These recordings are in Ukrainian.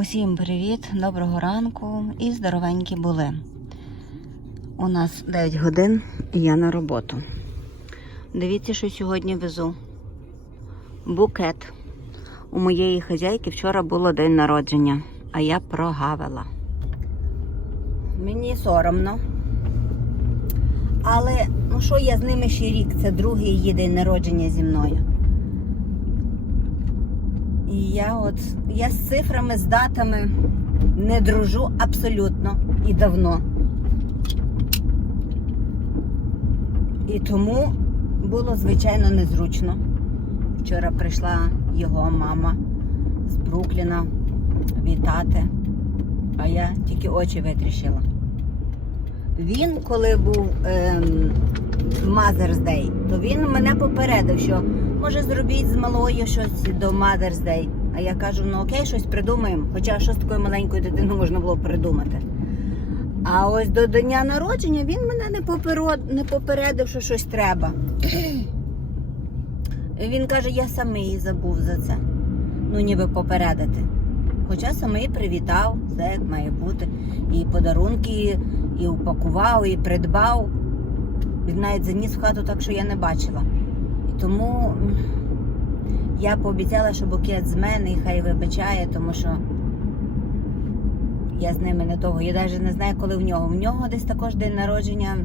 Усім привіт, доброго ранку і здоровенькі були. У нас 9 годин і я на роботу. Дивіться, що сьогодні везу. Букет. У моєї хазяйки вчора було день народження, а я прогавила. Мені соромно. Але ну що я з ними ще рік? Це другий її день народження зі мною. І я от я з цифрами, з датами не дружу абсолютно і давно. І тому було звичайно незручно. Вчора прийшла його мама з Брукліна вітати, а я тільки очі витріщила. Він, коли був ем, Mother's Day, то він мене попередив, що може зробіть з малою щось до Mother's Day. А я кажу, ну окей, щось придумаємо. Хоча що з такою маленькою дитиною можна було придумати. А ось до дня народження він мене не, поперед, не попередив, що щось треба. Він каже, я самий забув за це. Ну, ніби попередити. Хоча самий привітав, все як має бути. І подарунки, і упакував, і придбав. Він навіть заніс в хату так, що я не бачила. Тому я пообіцяла, що букет з мене і хай вибачає, тому що я з ними не того. Я навіть не знаю, коли в нього. В нього десь також день народження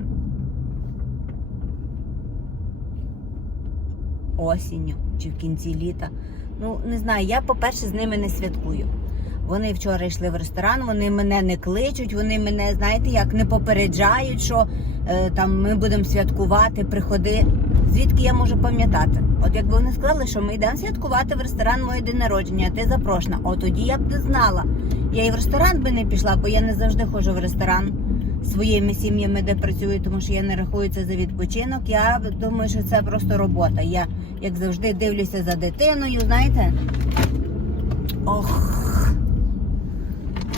осінню чи в кінці літа. Ну, не знаю, я, по-перше, з ними не святкую. Вони вчора йшли в ресторан, вони мене не кличуть, вони мене, знаєте, як не попереджають, що е, там ми будемо святкувати, приходи. Звідки я можу пам'ятати? От якби вони сказали, що ми йдемо святкувати в ресторан моє день народження, а ти запрошена. От тоді я б не знала. Я і в ресторан би не пішла, бо я не завжди ходжу в ресторан своїми сім'ями, де працюю, тому що я не рахую це за відпочинок. Я думаю, що це просто робота. Я, як завжди, дивлюся за дитиною, знаєте. Ох,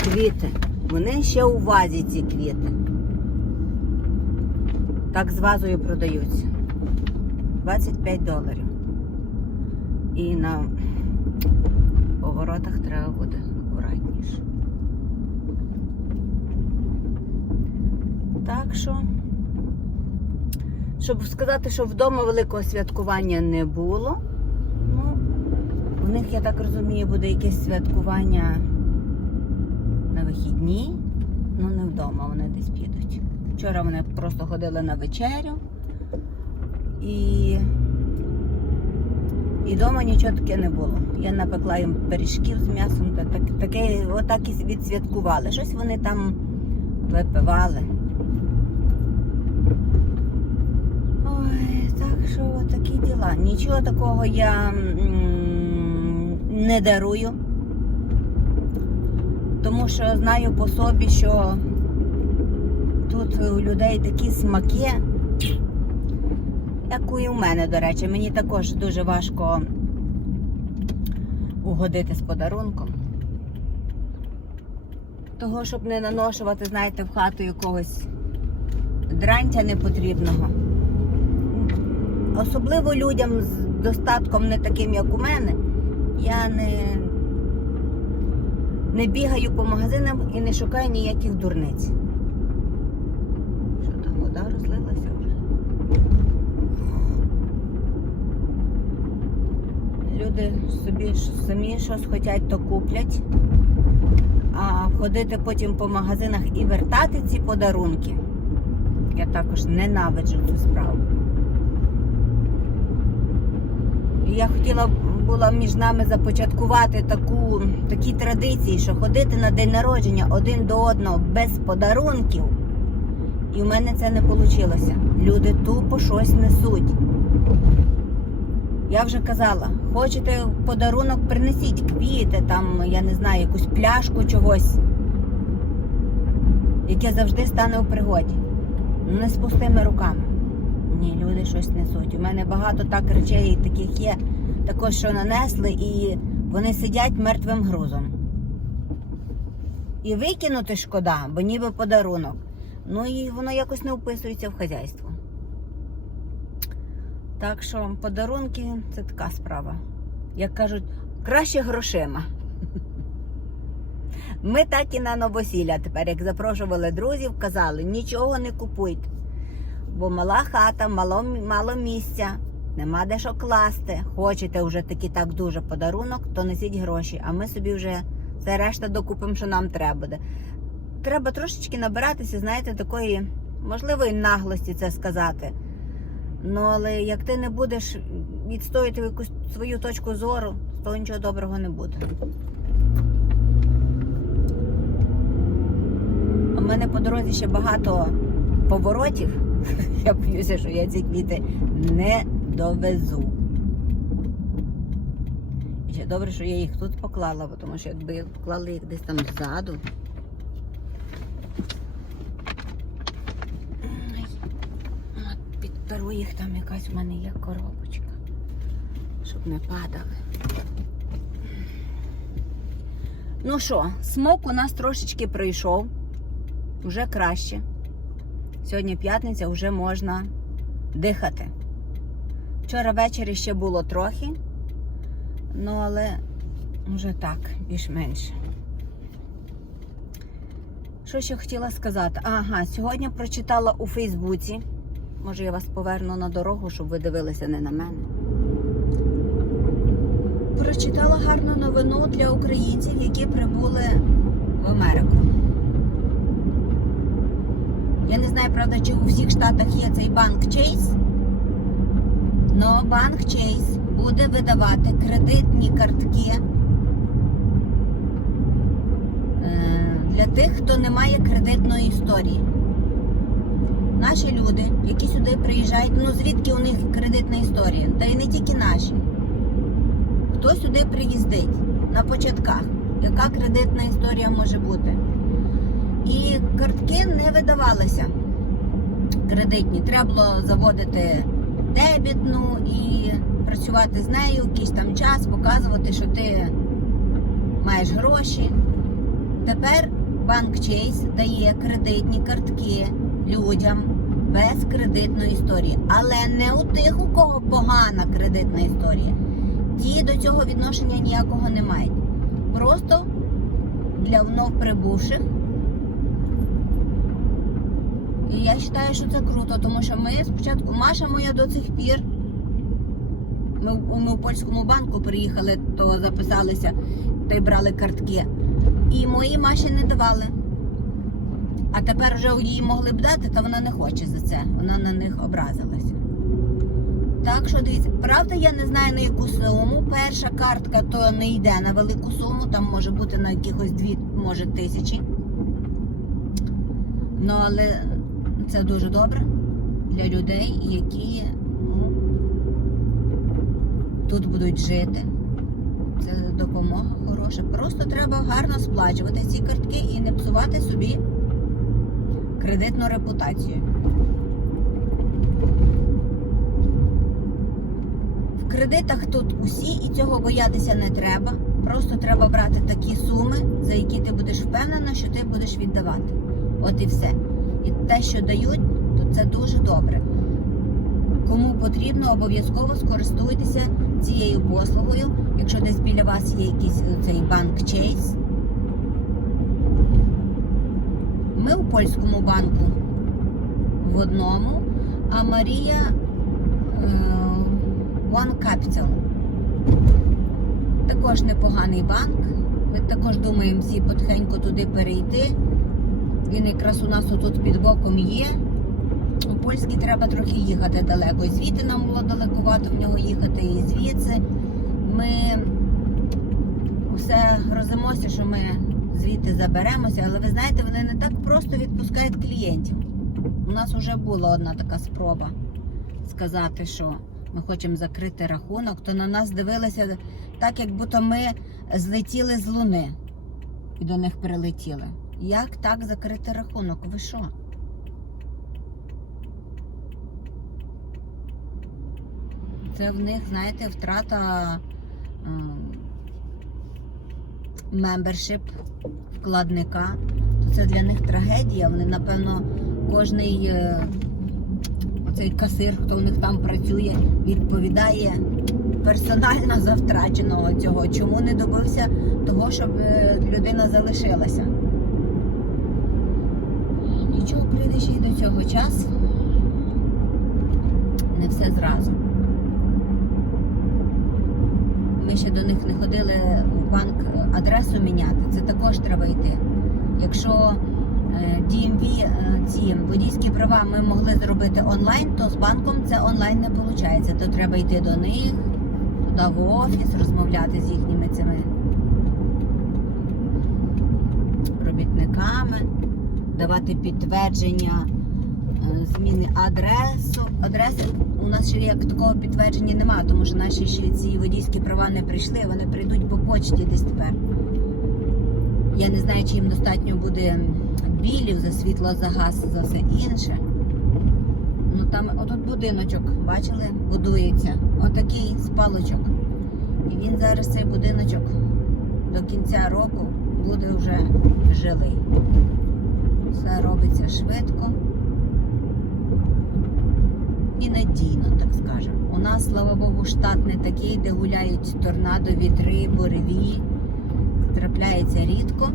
квіти. Вони ще у вазі ці квіти. Так з вазою продаються. 25 доларів. І на поворотах треба буде акуратніше. Так що, щоб сказати, що вдома великого святкування не було. Ну, у них, я так розумію, буде якесь святкування на вихідні, ну не вдома, вони десь підуть. Вчора вони просто ходили на вечерю і, і вдома нічого таке не було. Я напекла їм пиріжків з м'ясом, та так, таке, отак і відсвяткували. Щось вони там випивали. Ой, так що такі діла. Нічого такого я м, не дарую. Тому що знаю по собі, що тут у людей такі смаки, як і у мене, до речі. Мені також дуже важко угодити з подарунком. Того, щоб не наношувати, знаєте, в хату якогось дрантя непотрібного. Особливо людям з достатком не таким, як у мене, я не, не бігаю по магазинам і не шукаю ніяких дурниць. Що там вода розлилася вже? Люди собі самі щось хочуть, то куплять. А ходити потім по магазинах і вертати ці подарунки. Я також ненавиджу цю справу. Я хотіла була між нами започаткувати таку, такі традиції, що ходити на день народження один до одного без подарунків. І в мене це не вийшло. Люди тупо щось несуть. Я вже казала, хочете подарунок, принесіть квіти, там, я не знаю, якусь пляшку чогось, яке завжди стане у пригоді. Ну, Не з пустими руками. Ні, люди щось несуть. У мене багато так речей таких є, також що нанесли, і вони сидять мертвим грузом. І викинути шкода, бо ніби подарунок. Ну і воно якось не вписується в хазяйство. Так що подарунки це така справа. Як кажуть, краще грошима. Ми так і на новосілля тепер, як запрошували друзів, казали, нічого не купуйте. Бо мала хата, мало, мало місця, нема де що класти. Хочете вже таки так дуже подарунок, то несіть гроші, а ми собі вже все решта докупимо, що нам треба буде. Треба трошечки набиратися, знаєте, такої можливої наглості це сказати. Ну, але як ти не будеш відстояти якусь свою точку зору, то нічого доброго не буде. У мене по дорозі ще багато поворотів. Я боюся, що я ці квіти не довезу. І ще добре, що я їх тут поклала, тому що якби я поклала їх десь там ззаду. От їх там якась у мене є коробочка, щоб не падали. Ну що, смок у нас трошечки прийшов, вже краще. Сьогодні п'ятниця, вже можна дихати. Вчора ввечері ще було трохи, ну але вже так, більш-менш. Що ще хотіла сказати? Ага, сьогодні прочитала у Фейсбуці. Може, я вас поверну на дорогу, щоб ви дивилися не на мене. Прочитала гарну новину для українців, які прибули в Америку. Я не знаю, правда, чи у всіх штатах є цей банк Chase. Но банк Chase буде видавати кредитні картки е, для тих, хто не має кредитної історії. Наші люди, які сюди приїжджають, ну звідки у них кредитна історія? Та й не тільки наші. Хто сюди приїздить на початках? Яка кредитна історія може бути? І картки не видавалися кредитні. Треба було заводити дебітну і працювати з нею якийсь там час, показувати, що ти маєш гроші. Тепер банк Chase дає кредитні картки людям без кредитної історії. Але не у тих, у кого погана кредитна історія. Ті до цього відношення ніякого не мають. Просто для вновь прибувших. І я вважаю, що це круто, тому що ми спочатку, Маша моя до цих пір. Ми, ми в польському банку приїхали, то записалися та й брали картки. І мої Маші не давали. А тепер вже її могли б дати, та вона не хоче за це. Вона на них образилася. Так що дивіться, правда, я не знаю на яку суму. Перша картка то не йде на велику суму, там може бути на якихось дві, може тисячі. Ну, але це дуже добре для людей, які ну, тут будуть жити. Це допомога хороша. Просто треба гарно сплачувати ці картки і не псувати собі кредитну репутацію. В кредитах тут усі і цього боятися не треба. Просто треба брати такі суми, за які ти будеш впевнена, що ти будеш віддавати. От і все. І те, що дають, то це дуже добре. Кому потрібно, обов'язково скористуйтеся цією послугою. Якщо десь біля вас є якийсь е, цей банк Chase. Ми у польському банку в одному, а Марія е, One Capital. Також непоганий банк. Ми також думаємо всі потихеньку туди перейти. Він якраз у нас тут під боком є. У польський треба трохи їхати далеко. Звідти нам було далекувато в нього їхати, і звідси. Ми все грозимося, що ми звідти заберемося, але ви знаєте, вони не так просто відпускають клієнтів. У нас вже була одна така спроба сказати, що ми хочемо закрити рахунок, то на нас дивилися так, як будто ми злетіли з луни і до них прилетіли. Як так закрити рахунок? Ви що? Це в них, знаєте, втрата мембершип вкладника. То це для них трагедія. Вони, напевно, кожний е, оцей касир, хто у них там працює, відповідає персонально за втраченого цього. Чому не добився того, щоб е, людина залишилася? Нічого прийде ще й до цього час. Не все зразу. Ми ще до них не ходили банк адресу міняти. Це також треба йти. Якщо е, DMV е, ці водійські права ми могли зробити онлайн, то з банком це онлайн не виходить. То треба йти до них, туди в офіс, розмовляти з їхніми цими робітниками, давати підтвердження зміни адресу. Адреси у нас ще як такого підтвердження немає, тому що наші ще ці водійські права не прийшли, вони прийдуть по почті десь тепер. Я не знаю, чи їм достатньо буде білів за світло, за газ, за все інше. Ну там отут будиночок, бачили, будується. Отакий з паличок. І він зараз цей будиночок до кінця року буде вже жилий. Все робиться швидко і надійно, так скажемо. У нас, слава Богу, штат не такий, де гуляють торнадо, вітри, буревії. Трапляється рідко.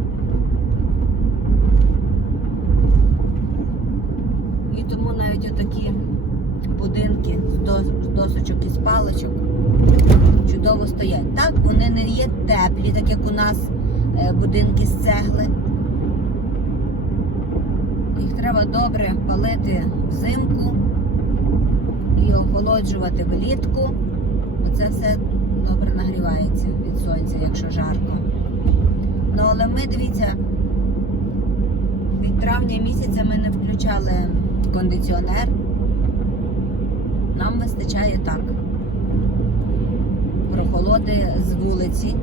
І тому навіть отакі будинки з досочок і з паличок чудово стоять. Так, вони не є теплі, так як у нас е, будинки з цегли. Їх треба добре палити взимку охолоджувати влітку. бо це все добре нагрівається від сонця, якщо жарко. Ну але ми дивіться, від травня місяця ми не включали кондиціонер. Нам вистачає так. Прохолоди з вулиці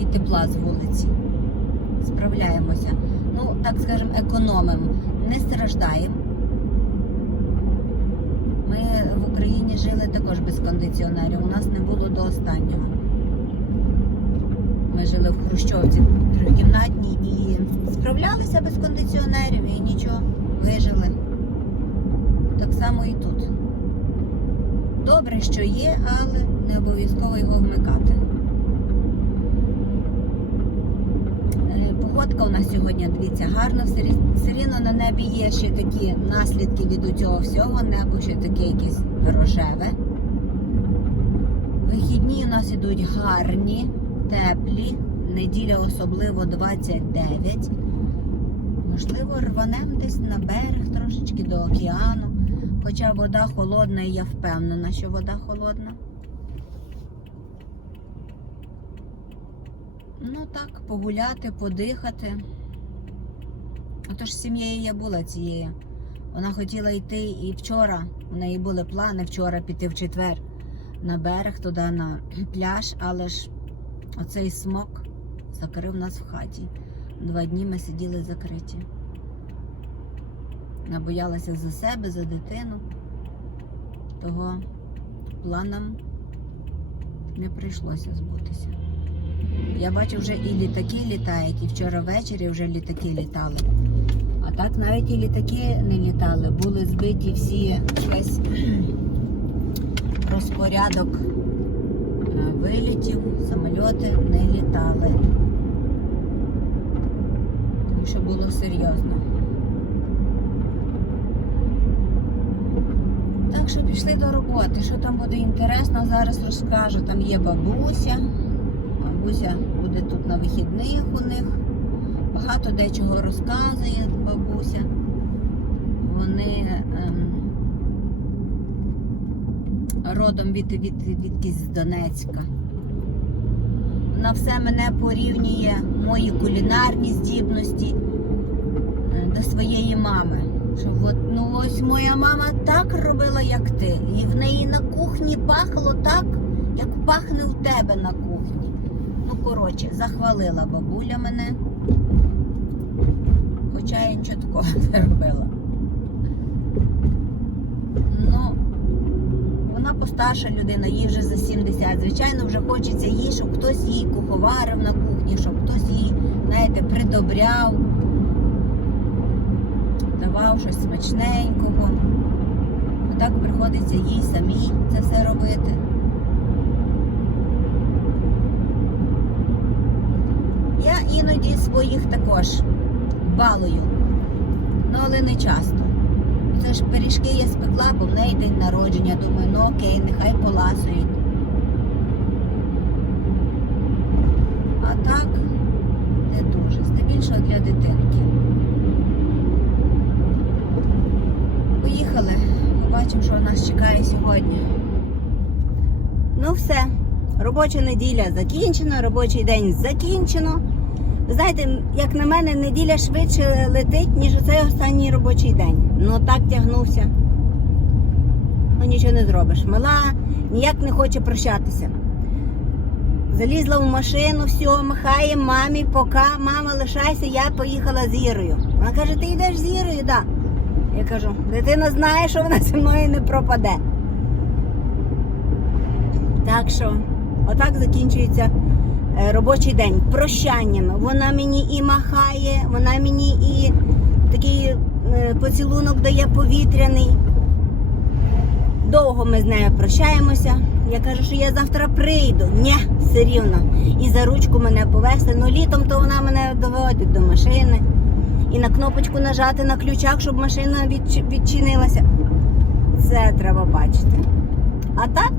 і тепла з вулиці. Справляємося. Ну, так скажемо, економимо, не страждаємо. Ми Україні жили також без кондиціонерів. У нас не було до останнього. Ми жили в Хрущовці трьохкімнатній і справлялися без кондиціонерів і нічого, вижили. Так само і тут. Добре, що є, але не обов'язково його вмикати. Е, Погодка у нас сьогодні, дивіться, гарно, все рівно на небі є ще такі наслідки від цього всього, небо ще таке якесь рожеве. Вихідні у нас ідуть гарні, теплі, неділя особливо 29. Можливо, рванемо десь на берег трошечки до океану. Хоча вода холодна, і я впевнена, що вода холодна. Ну так, погуляти, подихати. Отож з сім'єю я була цією. Вона хотіла йти і вчора. У неї були плани вчора піти в четвер на берег, туди на пляж, але ж оцей смок закрив нас в хаті. Два дні ми сиділи закриті. Я боялася за себе, за дитину. Того планам не прийшлося збутися. Я бачу, вже і літаки літають, і вчора ввечері вже літаки літали. Так навіть і літаки не літали. Були збиті всі весь розпорядок е, вилітів, самольоти не літали. Тому що було серйозно. Так що пішли до роботи. Що там буде інтересно, зараз розкажу. Там є бабуся. Бабуся буде тут на вихідних у них. Багато дечого розказує бабуся. Вони ем, родом від, від, від, з Донецька. Вона все мене порівнює, мої кулінарні здібності е, до своєї мами. Що от, ну ось моя мама так робила, як ти. І в неї на кухні пахло так, як пахне в тебе на кухні. Ну, коротше, захвалила бабуля мене. Хоча я нічого такого не робила. Ну, вона постарша людина, їй вже за 70. Звичайно, вже хочеться їй, щоб хтось їй куховарив на кухні, щоб хтось їй, знаєте, придобряв, давав щось смачненького. Отак приходиться їй самій це все робити. Я іноді своїх також балую, ну але не часто. Це ж пиріжки я спекла, бо в неї день народження. Думаю, ну окей, нехай поласують. А так, не дуже. Здебільшого для дитинки. Поїхали. Побачимо, що нас чекає сьогодні. Ну все, робоча неділя закінчена, робочий день закінчено. Знаєте, як на мене, неділя швидше летить, ніж оцей останній робочий день. Ну так тягнувся. Ну нічого не зробиш. Мала ніяк не хоче прощатися. Залізла в машину, все, махає мамі, поки мама лишайся, я поїхала з Ірою. Вона каже, ти йдеш з Ірою, да. Я кажу, дитина знає, що вона зі мною не пропаде. Так що, отак закінчується робочий день прощаннями. Вона мені і махає, вона мені і такий е, поцілунок дає повітряний. Довго ми з нею прощаємося. Я кажу, що я завтра прийду. Ні, все рівно. І за ручку мене повезли. Ну літом то вона мене доводить до машини. І на кнопочку нажати на ключах, щоб машина відчинилася. Це треба бачити. А так,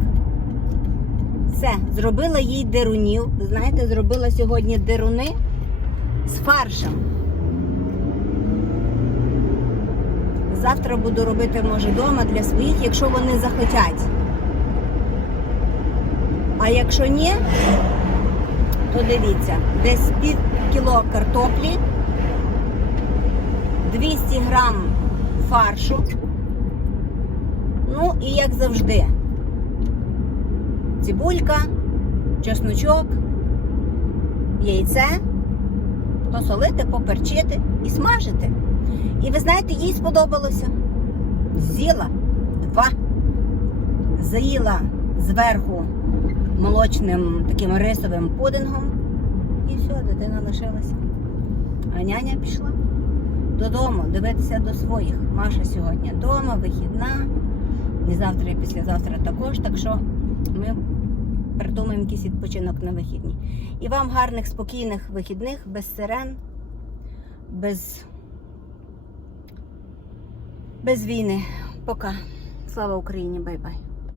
все, зробила їй дерунів. Знаєте, зробила сьогодні деруни з фаршем. Завтра буду робити, може, вдома для своїх, якщо вони захотять. А якщо ні, то дивіться, десь пів кіло картоплі, 200 грам фаршу. Ну і як завжди, цибулька, чесночок, яйце, посолити, поперчити і смажити. І ви знаєте, їй сподобалося. З'їла два. Заїла зверху молочним таким рисовим пудингом. І все, дитина лишилася. А няня пішла додому дивитися до своїх. Маша сьогодні вдома, вихідна. І завтра і післязавтра також. Так що ми придумаємо якийсь відпочинок на вихідні. І вам гарних, спокійних вихідних, без сирен, без, без війни. Пока. Слава Україні, бай-бай.